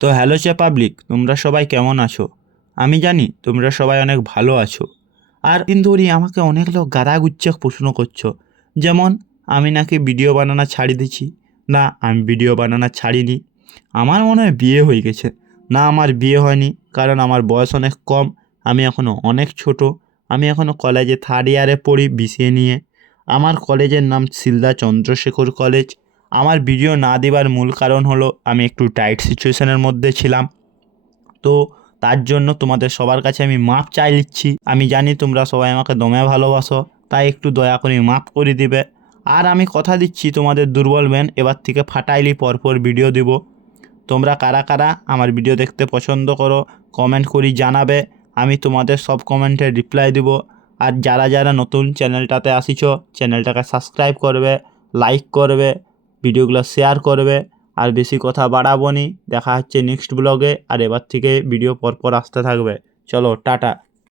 তো hello public, তোমরা সবাই কেমন আছো? আমি জানি তোমরা সবাই অনেক ভালো আছো। আর কিন্তু আমাকে অনেক লোক গাদাগুচ্ছা প্রশ্ন করছো, যেমন আমি নাকি ভিডিও বানানো ছাড়ি দিছি। না, আমি ভিডিও বানানো ছাড়িনি। আমার মনে হয় বিয়ে হয়ে গেছে। না, আমার বিয়ে হয়নি, কারণ আমার বয়স অনেক কম। আমি এখনও অনেক ছোট। আমি এখনও কলেজে থার্ড ইয়ারে পড়ি বিসিএ নিয়ে। আমার কলেজের নাম শিলদা চন্দ্রশেখর কলেজ। আমার ভিডিও না দেওয়ার মূল কারণ হলো আমি একটু টাইট সিচুয়েশনের মধ্যে ছিলাম। তো তার জন্য তোমাদের সবার কাছে আমি মাপ চাই নিচ্ছি। আমি জানি তোমরা সবাই আমাকে দমে ভালোবাসো, তাই একটু দয়া করে মাপ করে দিবে। আর আমি কথা দিচ্ছি, তোমাদের দুর্বল ম্যান এবার থেকে ফাটাইলি পরপর ভিডিও দিব। তোমরা কারা কারা আমার ভিডিও দেখতে পছন্দ করো কমেন্ট করি জানাবে। আমি তোমাদের সব কমেন্টের রিপ্লাই দিব। আর যারা যারা নতুন চ্যানেলটাতে আসিছ, চ্যানেলটাকে সাবস্ক্রাইব করবে, লাইক করবে, ভিডিওগুলো শেয়ার করবে। আর বেশি কথা বাড়াবো নি। দেখা হচ্ছে নেক্সট ব্লগে। আর এবার থেকে ভিডিও পরপর আসতে থাকবে। চলো টাটা।